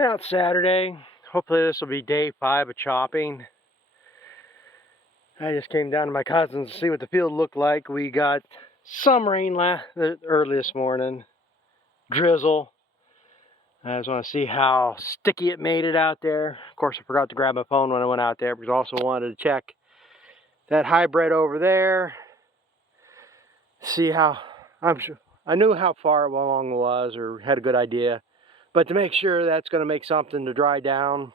Yeah, it's Saturday. Hopefully this will be day 5 of chopping. I just came down to my cousin's to see what the field looked like. We got some rain early this morning, drizzle. I just want to see how sticky it made it out there. Of course, I forgot to grab my phone when I went out there because I also wanted to check that hybrid over there. See how, I knew how far along it was or had a good idea. But to make sure that's going to make something to dry down.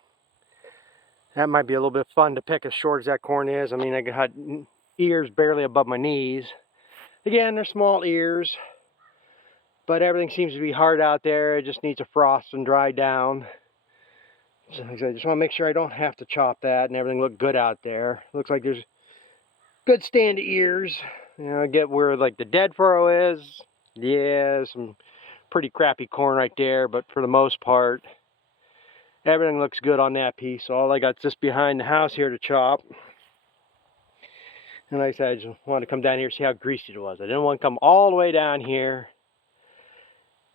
That might be a little bit fun to pick as short as that corn is. I mean, I got ears barely above my knees. Again, they're small ears, but everything seems to be hard out there. It just needs to frost and dry down. So I just want to make sure I don't have to chop that and everything look good out there. Looks like there's good stand ears. You know, I get where like the dead furrow is. Yeah, some pretty crappy corn right there, but for the most part, everything looks good on that piece. So all I got is just behind the house here to chop. And like I said, I just wanted to come down here and see how greasy it was. I didn't want to come all the way down here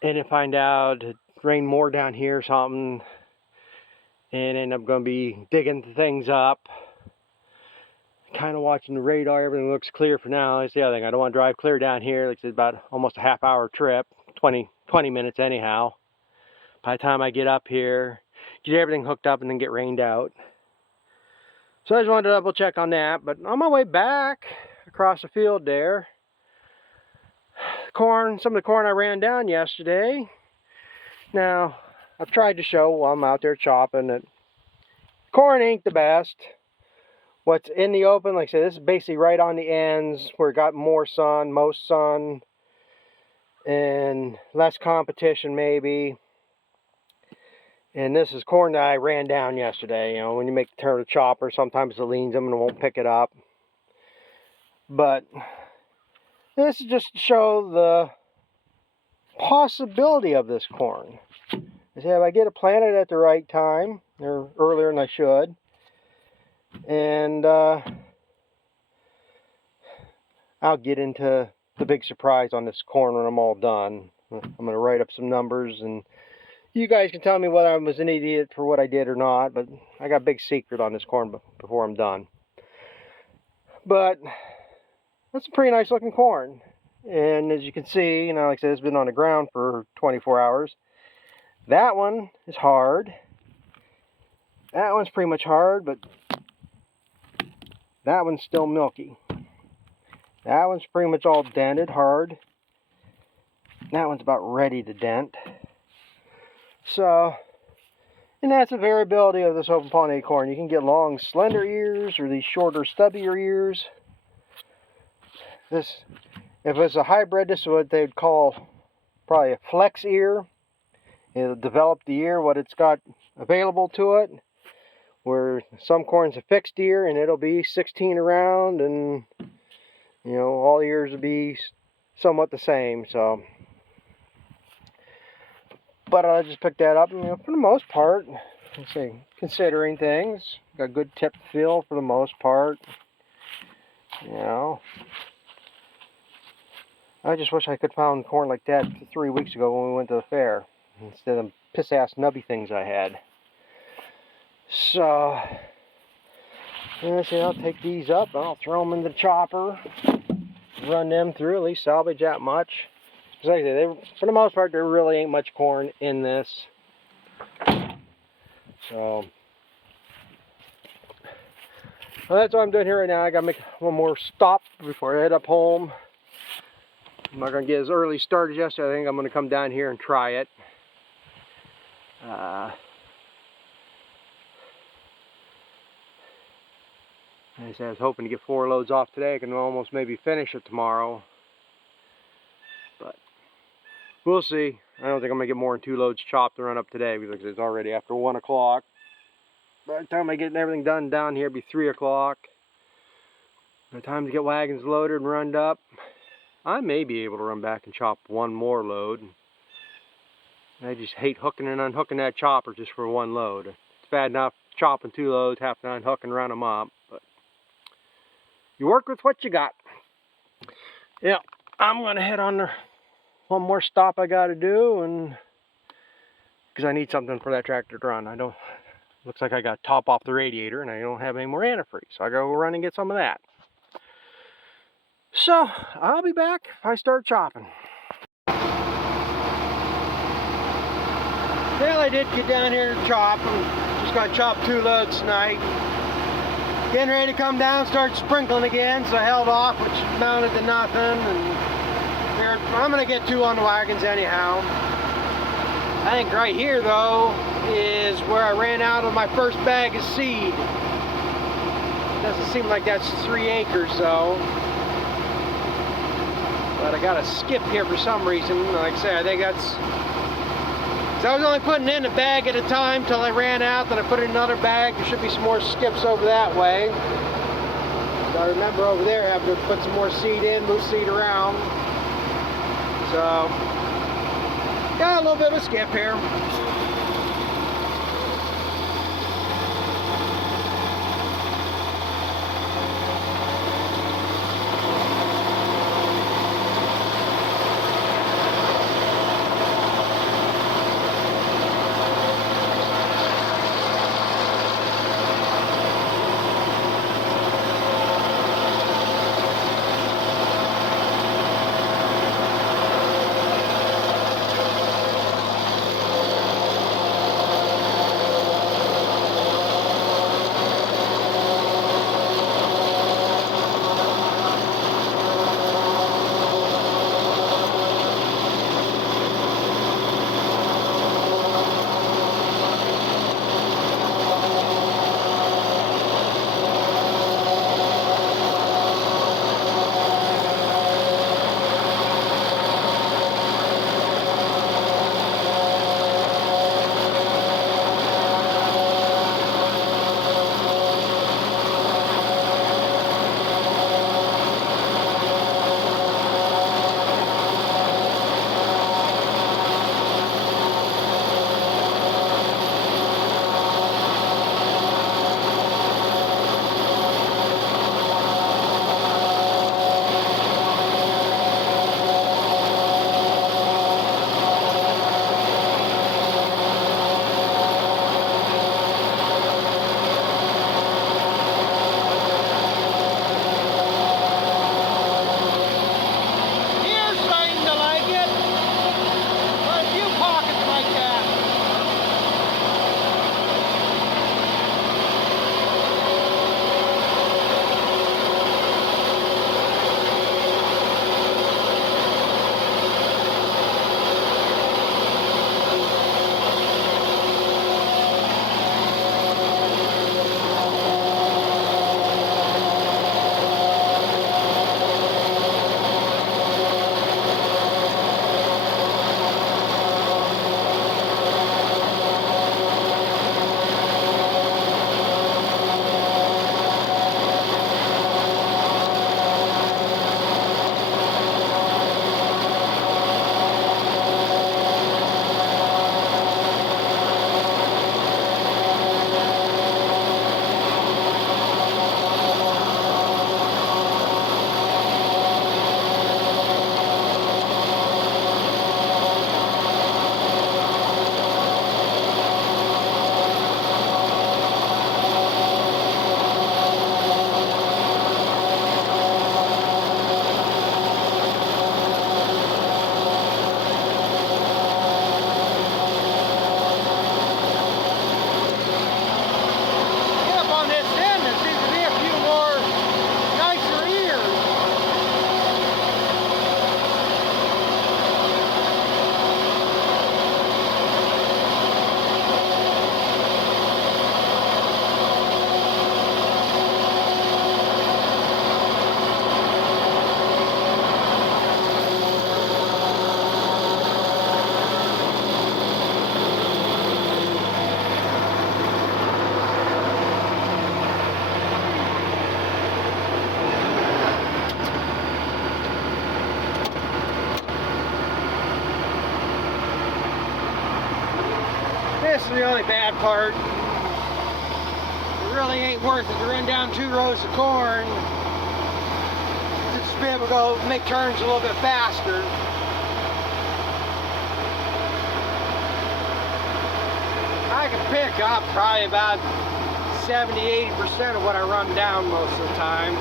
and then find out it rained more down here or something and end up going to be digging things up. Kind of watching the radar, everything looks clear for now. That's the other thing. I don't want to drive clear down here. Like I said, about almost a half-hour trip, 20 minutes anyhow. By the time I get up here, get everything hooked up and then get rained out. So I just wanted to double check on that. But on my way back across the field there, some of the corn I ran down yesterday. Now, I've tried to show while I'm out there chopping that corn ain't the best. What's in the open, like I said, this is basically right on the ends where it got more sun, most sun, and less competition maybe. And this is corn that I ran down yesterday. You know, when you make the turn of chopper, sometimes it leans them and it won't pick it up. But this is just to show the possibility of this corn. I said, if I get it planted at the right time, or earlier than I should, and I'll get into the big surprise on this corn when I'm all done. I'm going to write up some numbers, and you guys can tell me whether I was an idiot for what I did or not, but I got a big secret on this corn before I'm done. But that's a pretty nice looking corn. And as you can see, you know, like I said, it's been on the ground for 24 hours. That one is hard. That one's pretty much hard, but that one's still milky. That one's pretty much all dented, hard. That one's about ready to dent. So, and that's a variability of this open pond acorn. You can get long, slender ears, or these shorter, stubbier ears. This, if it's a hybrid, this is what they'd call probably a flex ear. It'll develop the ear, what it's got available to it. Where some corn's a fixed ear, and it'll be 16 around, and you know, all ears will be somewhat the same. So, but I just picked that up, and you know, for the most part, let's see, considering things, got good tip feel for the most part. You know, I just wish I could found corn like that 3 weeks ago when we went to the fair, instead of piss-ass nubby things I had. So, let's see, I'll take these up, I'll throw them in the chopper, run them through, at least salvage that much. Because like I said, for the most part, there really ain't much corn in this. So, well, that's what I'm doing here right now. I gotta make one more stop before I head up home. I'm not gonna get as early started yesterday. I think I'm gonna come down here and try it. Like I said, I was hoping to get 4 loads off today. I can almost maybe finish it tomorrow. But we'll see. I don't think I'm going to get more than 2 loads chopped to run up today because it's already after 1 o'clock. By the time I get everything done down here, it'll be 3 o'clock. By the time to get wagons loaded and run up, I may be able to run back and chop 1 more load. I just hate hooking and unhooking that chopper just for 1 load. It's bad enough chopping 2 loads, having to unhook and run them up. But you work with what you got. Yeah, I'm going to head on there. 1 more stop I got to do, and because I need something for that tractor to run. I don't, looks like I got top off the radiator and I don't have any more antifreeze, so I gotta go run and get some of that. So I'll be back if I start chopping. Well, I did get down here to chop, and just got chopped 2 loads tonight. Getting ready to come down, start sprinkling again, so I held off, which amounted to nothing. And I'm gonna get 2 on the wagons anyhow. I think right here though is where I ran out of my first bag of seed. Doesn't seem like that's 3 acres though. But I got a skip here for some reason. Like I say, I think that's... So I was only putting in a bag at a time till I ran out, then I put in another bag. There should be some more skips over that way. I remember over there having to put some more seed in, move seed around. So, got a little bit of a skip here. This is the only bad part. It really ain't worth it to run down 2 rows of corn. Just to be able to go make turns a little bit faster. I can pick up probably about 70–80% of what I run down most of the time.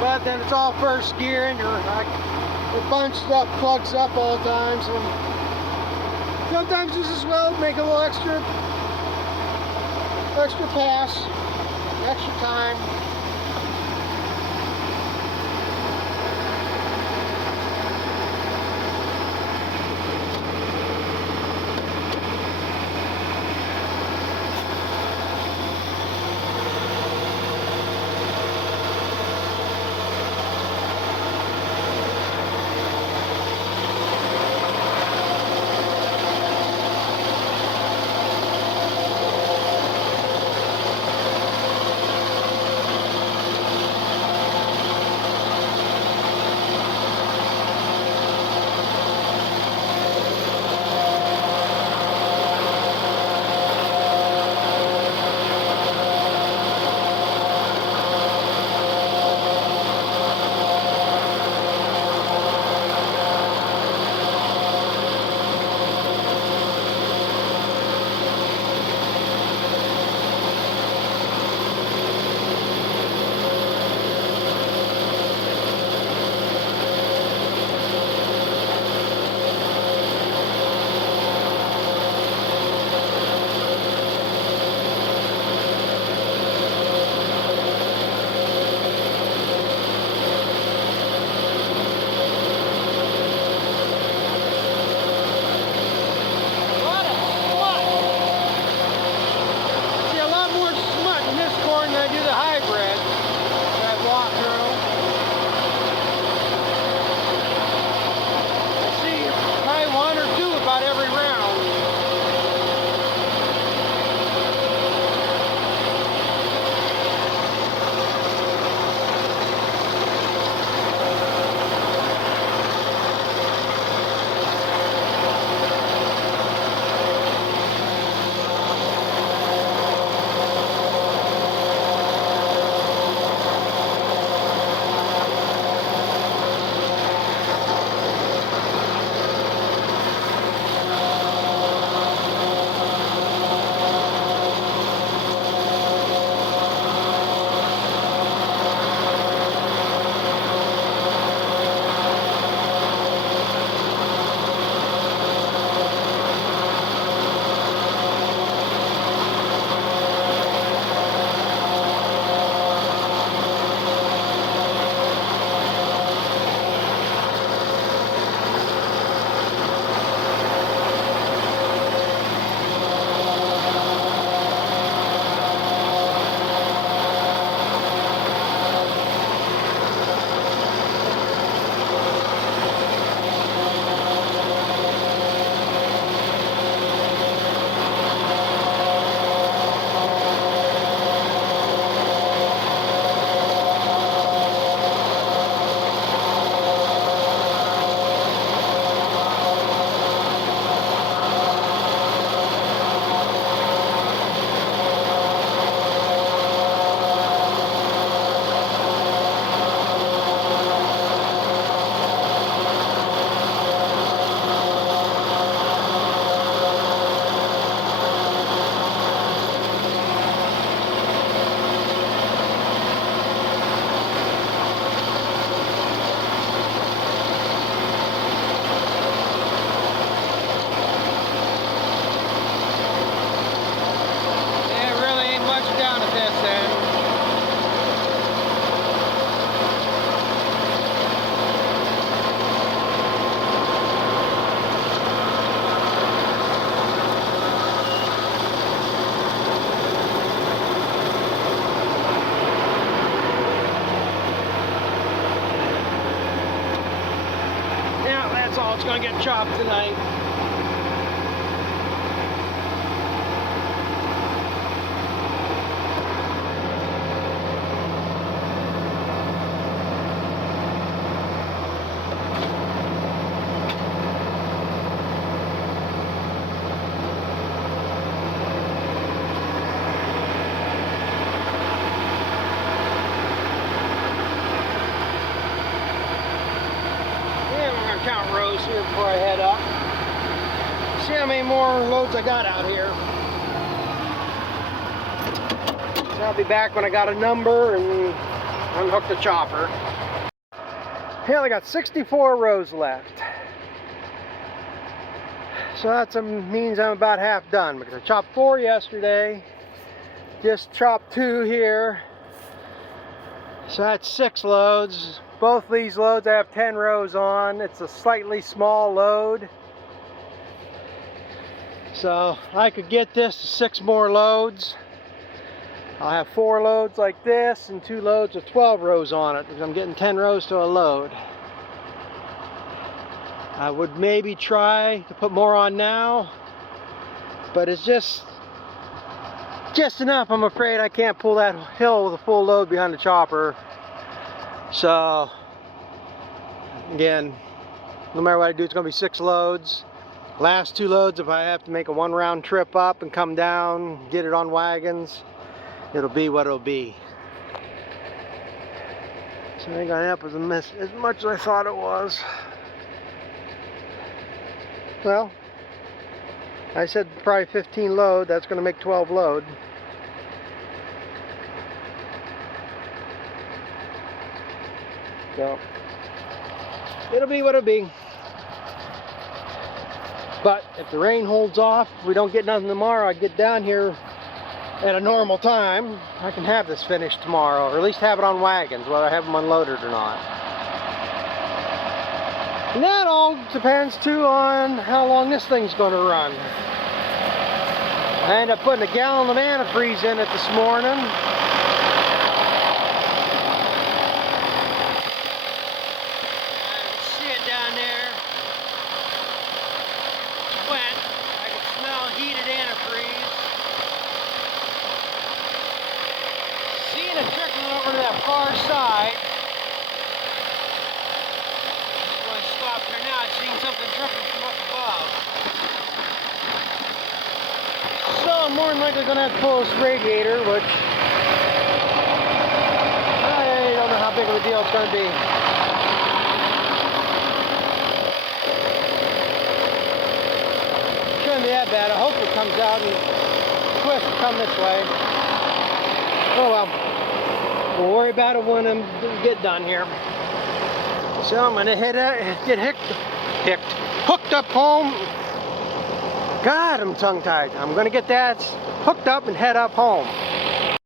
But then it's all first gear, and it bunches up, plugs up all the time. So sometimes just as well make a little extra pass, extra time. It's gonna get chopped tonight. count rows here before I head up. See how many more loads I got out here. So I'll be back when I got a number and unhook the chopper. I only got 64 rows left. So that means I'm about half done because I chopped 4 yesterday. Just chopped 2 here. So that's 6 loads. Both these loads I have 10 rows on. It's a slightly small load. So I could get this to 6 more loads. I'll have 4 loads like this and 2 loads with 12 rows on it because I'm getting 10 rows to a load. I would maybe try to put more on now, but it's just enough. I'm afraid I can't pull that hill with a full load behind the chopper. So again, no matter what I do, it's going to be 6 loads. Last 2 loads, if I have to make a 1 round trip up and come down, get it on wagons, it'll be what it'll be. So I ain't gonna end up with a miss as much as I thought it was. Well, I said probably 15 load. That's gonna make 12 load. So it'll be what it'll be. But if the rain holds off, if we don't get nothing tomorrow, I get down here at a normal time, I can have this finished tomorrow, or at least have it on wagons, whether I have them unloaded or not. And that all depends too on how long this thing's going to run. I ended up putting a gallon of antifreeze in it this morning. See it down there. It's wet. I can smell heated antifreeze. Seeing it trickling over to that far side. I'm going to stop here now. I'm seeing something dripping from up above. So I'm more than likely going to have to pull this radiator, which I don't know how big of a deal it's going to be. Shouldn't be that bad. I hope it comes out and twists to come this way. Oh well. We'll worry about it when I get done here. So I'm going to get hooked up home. God, I'm tongue-tied. I'm going to get that hooked up and head up home.